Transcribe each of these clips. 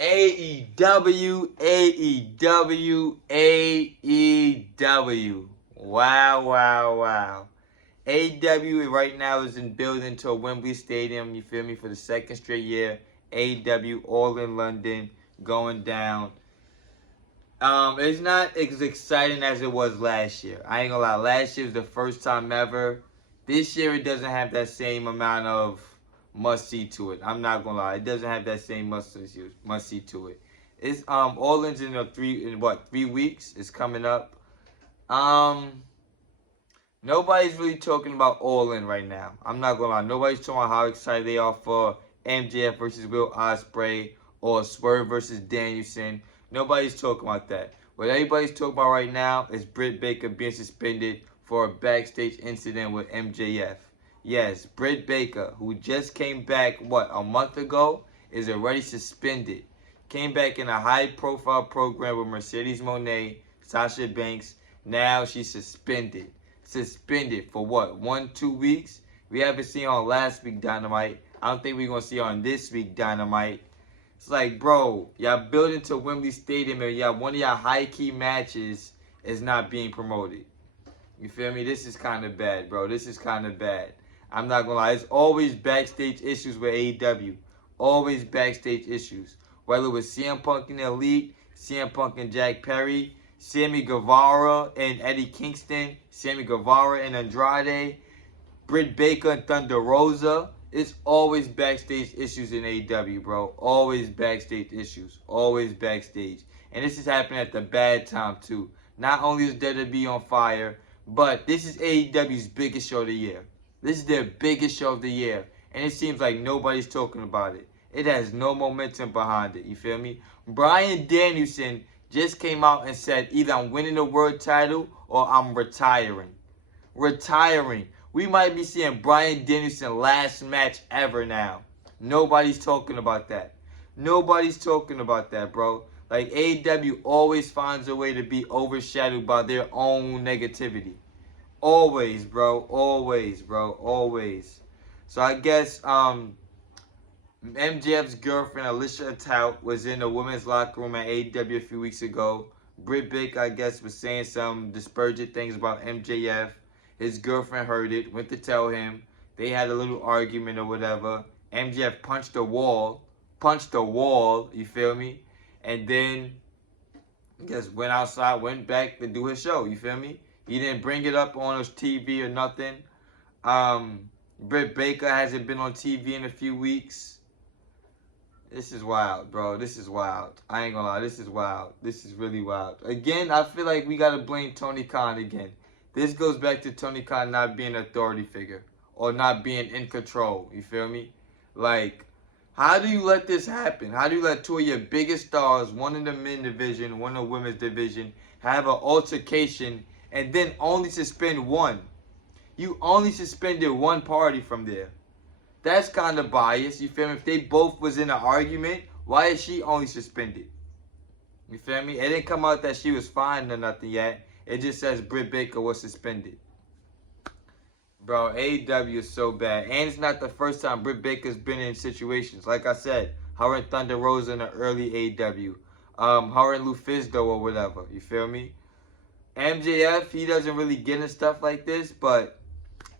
AEW, AEW, AEW. Wow, wow, wow. AEW right now is in building to a Wembley Stadium, you feel me, for the second straight year. AEW All In London going down. It's not as exciting as it was last year. I ain't gonna lie, last year was the first time ever. This year it doesn't have that same amount of must-see to it. I'm not gonna lie, it doesn't have that same must-see to it. It's All In's in 3 weeks. It's coming up. Um Nobody's really talking about All In right now. I'm not gonna lie, nobody's talking about how excited they are for MJF versus Will Ospreay or Swerve versus Danielson. Nobody's talking about that. What everybody's talking about right now is Britt Baker being suspended for a backstage incident with MJF. Yes, Britt Baker, who just came back, a month ago, is already suspended. Came back in a high-profile program with Mercedes Moné, Sasha Banks. Now she's suspended. Suspended for what? 1-2 weeks? We haven't seen on last week Dynamite. I don't think we're going to see on this week Dynamite. It's like, bro, y'all building to Wembley Stadium and one of y'all high-key matches is not being promoted. You feel me? This is kind of bad, bro. This is kind of bad. I'm not going to lie. There's always backstage issues with AEW. Always backstage issues. Whether it was CM Punk and Elite, CM Punk and Jack Perry, Sammy Guevara and Eddie Kingston, Sammy Guevara and Andrade, Britt Baker and Thunder Rosa. It's always backstage issues in AEW, bro. Always backstage issues. Always backstage. And this is happening at the bad time, too. Not only is WWE on fire, but this is AEW's biggest show of the year. This is their biggest show of the year. And it seems like nobody's talking about it. It has no momentum behind it. You feel me? Bryan Danielson just came out and said, either I'm winning the world title or I'm retiring. Retiring. We might be seeing Bryan Danielson last match ever now. Nobody's talking about that. Nobody's talking about that, bro. Like, AEW always finds a way to be overshadowed by their own negativity. Always, bro. Always, bro. Always. So I guess MJF's girlfriend, Alicia Tout, was in the women's locker room at AEW a few weeks ago. Britt Baker, I guess, was saying some disparaging things about MJF. His girlfriend heard it, went to tell him. They had a little argument or whatever. MJF punched the wall, you feel me? And then, I guess, went outside, went back to do his show, you feel me? He didn't bring it up on his TV or nothing. Britt Baker hasn't been on TV in a few weeks. This is wild, bro. This is wild. I ain't gonna lie. This is wild. This is really wild. Again, I feel like we gotta blame Tony Khan again. This goes back to Tony Khan not being an authority figure or not being in control. You feel me? Like, how do you let this happen? How do you let two of your biggest stars, one in the men's division, one in the women's division, have an altercation and then only suspend one? You only suspended one party from there. That's kind of biased. You feel me? If they both was in an argument, why is she only suspended? You feel me? It didn't come out that she was fined or nothing yet. It just says Britt Baker was suspended. Bro, AEW is so bad. And it's not the first time Britt Baker's been in situations. Like I said, her and Thunder Rosa in the early AEW. Her and Lufisto or whatever. You feel me? MJF, he doesn't really get in stuff like this, but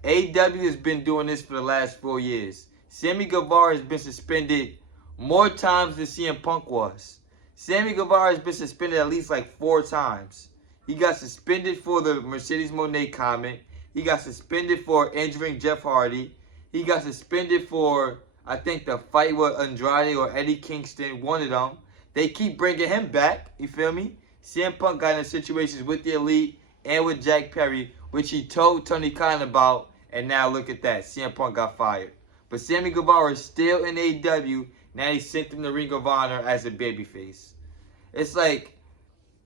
AEW has been doing this for the last 4 years. Sammy Guevara has been suspended more times than CM Punk was. Sammy Guevara has been suspended at least like 4 times. He got suspended for the Mercedes Moné comment. He got suspended for injuring Jeff Hardy. He got suspended for, I think, the fight with Andrade or Eddie Kingston, one of them. They keep bringing him back, you feel me? CM Punk got in situations with the Elite and with Jack Perry, which he told Tony Khan about, and now look at that. CM Punk got fired. But Sammy Guevara is still in AEW. Now he sent him to Ring of Honor as a babyface. It's like,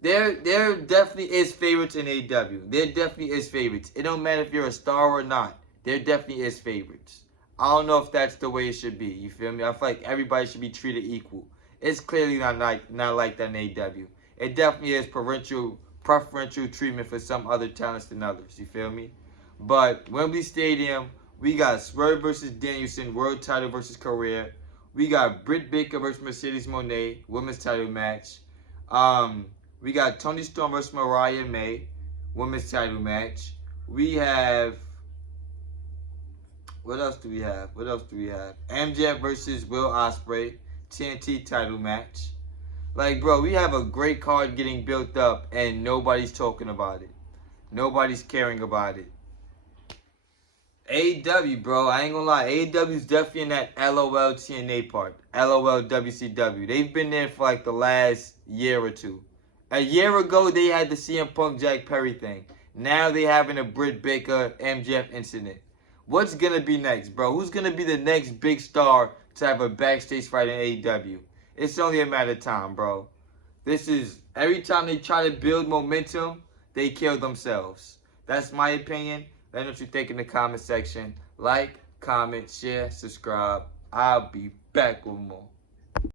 there definitely is favorites in AEW. There definitely is favorites. It don't matter if you're a star or not. There definitely is favorites. I don't know if that's the way it should be. You feel me? I feel like everybody should be treated equal. It's clearly not like that in AEW. It definitely is preferential treatment for some other talents than others. You feel me? But Wembley Stadium, we got Swerve versus Danielson, world title versus career. We got Britt Baker versus Mercedes Moné, women's title match. We got Toni Storm versus Mariah May, women's title match. We have, what else do we have? MJF versus Will Ospreay, TNT title match. Like, bro, we have a great card getting built up, and nobody's talking about it. Nobody's caring about it. AEW, bro, I ain't gonna lie. AEW's definitely in that LOL TNA part. LOL WCW. They've been there for like the last year or two. A year ago, they had the CM Punk Jack Perry thing. Now they having a Britt Baker MJF incident. What's gonna be next, bro? Who's gonna be the next big star to have a backstage fight in AEW? It's only a matter of time, bro. This is, every time they try to build momentum, they kill themselves. That's my opinion. Let me know what you think in the comment section. Like, comment, share, subscribe. I'll be back with more.